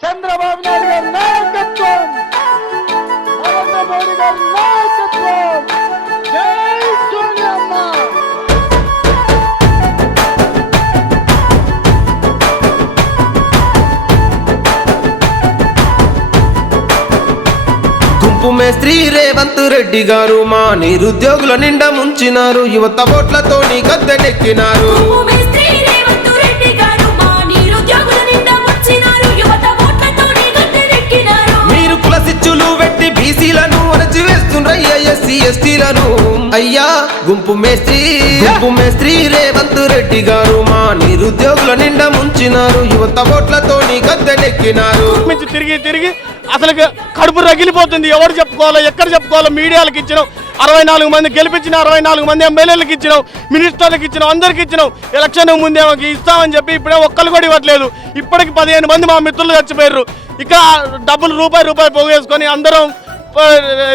చంద్రబాబు నాయుడు గారి నాయకత్వం! నరేంద్ర మోడీ గారి నాయకత్వం! జై గుంపు మేస్త్రి రేవంత్ రెడ్డి గారు మా నిరుద్యోగుల నిండా ముంచినారు యువత ఓట్లతోని గద్దెనెక్కినారు ఎస్సీ ఎస్టీలను అయ్యా గుంపు మేస్త్రి గుంపు మేస్త్రి రేవంత్ రెడ్డి గారు మా నిరుద్యోగుల నిండా ముంచినారు. యువత ఓట్లతోని గద్దెనెక్కినారు. మించి తిరిగి తిరిగి అసలు కడుపు రగిలిపోతుంది. ఎవరు చెప్పుకోవాలో ఎక్కడ చెప్పుకోవాలో మీడియాలకు ఇచ్చినాం అరవై నాలుగు మంది గెలిపించిన అరవై నాలుగు మంది ఎమ్మెల్యేలకు ఇచ్చినాం మినిస్టర్లకు ఇచ్చినాం అందరికి ఇచ్చినాం ఎలక్షన్ ముందే ఇస్తామని చెప్పి ఇప్పుడే ఒక్కరు కూడా ఇవ్వట్లేదు. ఇప్పటికి పదిహేను మంది మా మిత్రులు చచ్చిపోయారు ఇక డబ్బులు రూపాయి రూపాయి పోగేసుకొని అందరం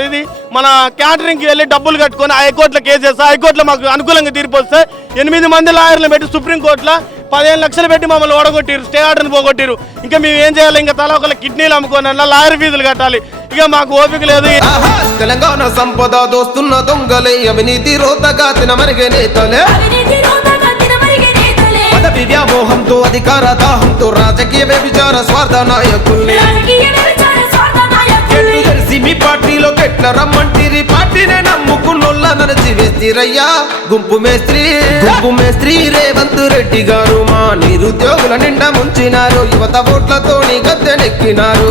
ఇది మన క్యాటరింగ్కి వెళ్ళి డబ్బులు కట్టుకొని హైకోర్టులో కేసు చేస్తే హైకోర్టులో మాకు అనుకూలంగా తీర్పు వస్తే ఎనిమిది మంది లాయర్లు పెట్టి సుప్రీంకోర్టులో పదిహేను లక్షలు పెట్టి మమ్మల్ని ఓడగొట్టిరు స్టే ఆర్డర్ని పోగొట్టిరు ఇంకా మేము ఏం చేయాలి? ఇంకా తల ఒకళ్ళ కిడ్నీలు అమ్ముకొని అన్న లాయర్ ఫీజులు కట్టాలి. ఇక మాకు ఓపిక లేదు. తెలంగాణ సంపద దోస్తున్న దొంగలే అవినీతి రోతగా తినమరిగే నేతలే. అవినీతి రోతగా తినమరిగే నేతలే. పదవి వ్యామోహంతో అధికార దాహంతో రాజకీయ వ్యభిచార స్వార్థ నాయకుల్ని. మీ పార్టీలో కెట్ల రమ్మంటిరి? పార్టీనే నమ్ముకున్నోళ్ళ నడిచి వేస్తిరయ్యా గుంపు మేస్త్రి గుంపు మేస్త్రి రేవంత్ రెడ్డి గారు మా నిరుద్యోగుల నిండా ముంచినారు. యువత ఓట్లతోని గద్దెనెక్కినారు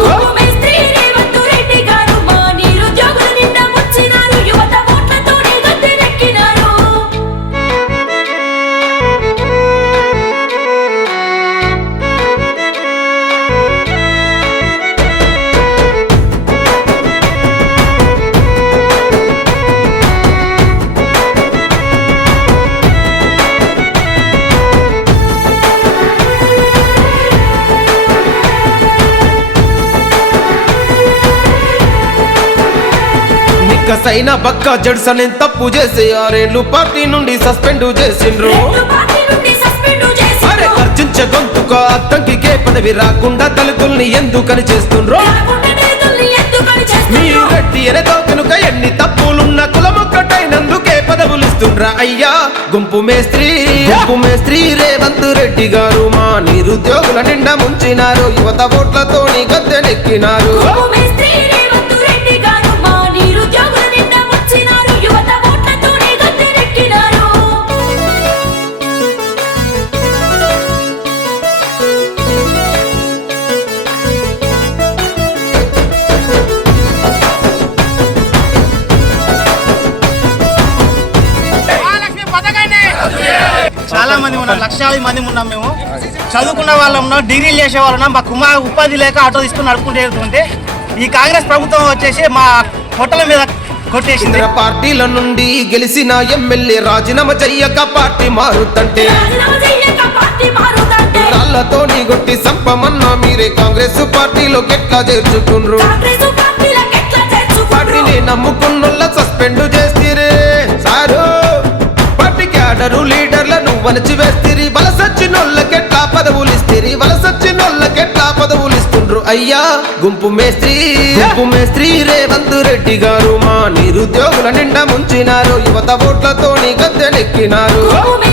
నిక్కసైన బక్క జడ్సన్ తప్పు చేసి? ఆరేళ్ళు పార్టీ నుండి సస్పెండ్ చేసిండ్రు. అరే ఖర్చించే గొంతుక అద్దంకికే పదవి రాకుండా దళితుల్ని ఎందుకని చేస్తుండ్రు? మీరు చేస్తున్నారు రెడ్డి అనేతో కనుక ఎన్ని తప్పులున్న కులమొక్కటైనందుకే పదవులు ఇస్తుండ్రా అయ్యా. గుంపు మేస్త్రి గుంపు మేస్త్రి రేవంత్ రెడ్డి గారు మా నిరుద్యోగుల నిండా ముంచినారు. యువత ఓట్లతోని గద్దెనెక్కినారు. చాలా మంది ఉన్నాం లక్షలాది మంది ఉన్నాం మేము. చదువుకున్న వాళ్ళం ఉన్నాం డిగ్రీలు చేసే వాళ్ళు ఉన్నాం మా కుమార్ ఉపాధి లేక ఆటో తీసుకుని నడుపుకుంటూ వెళ్తుంటే ఈ కాంగ్రెస్ ప్రభుత్వం వచ్చేసి మా పొట్టల మీద కొట్టేసింది. పార్టీల నుండి గెలిచిన ఎమ్మెల్యే రాజీనామా చెయ్యక పార్టీ మారుతంటే. రాజీనామా చెయ్యక పార్టీ మారుతంటే. రాళ్ళతోని కొట్టి సంపమన్నా మీరే కాంగ్రెస్ పార్టీలోకి ఎట్లా చేర్చుకుండ్రు? పార్టీని నమ్ముకున్నోళ్ళ వలచి వేస్తిరి వలసచ్చినోళ్ళకెట్లా పదవులు ఇస్తిరి వలసచ్చినోళ్ళకెట్లా పదవులు ఇస్తుండ్రు అయ్యా? గుంపు మేస్త్రి గుంపు మేస్త్రి రేవంత్ రెడ్డి గారు మా నిరుద్యోగుల నిండా ముంచినారు యువత ఓట్లతోని గద్దెనెక్కినారు భూమిస్త్రీ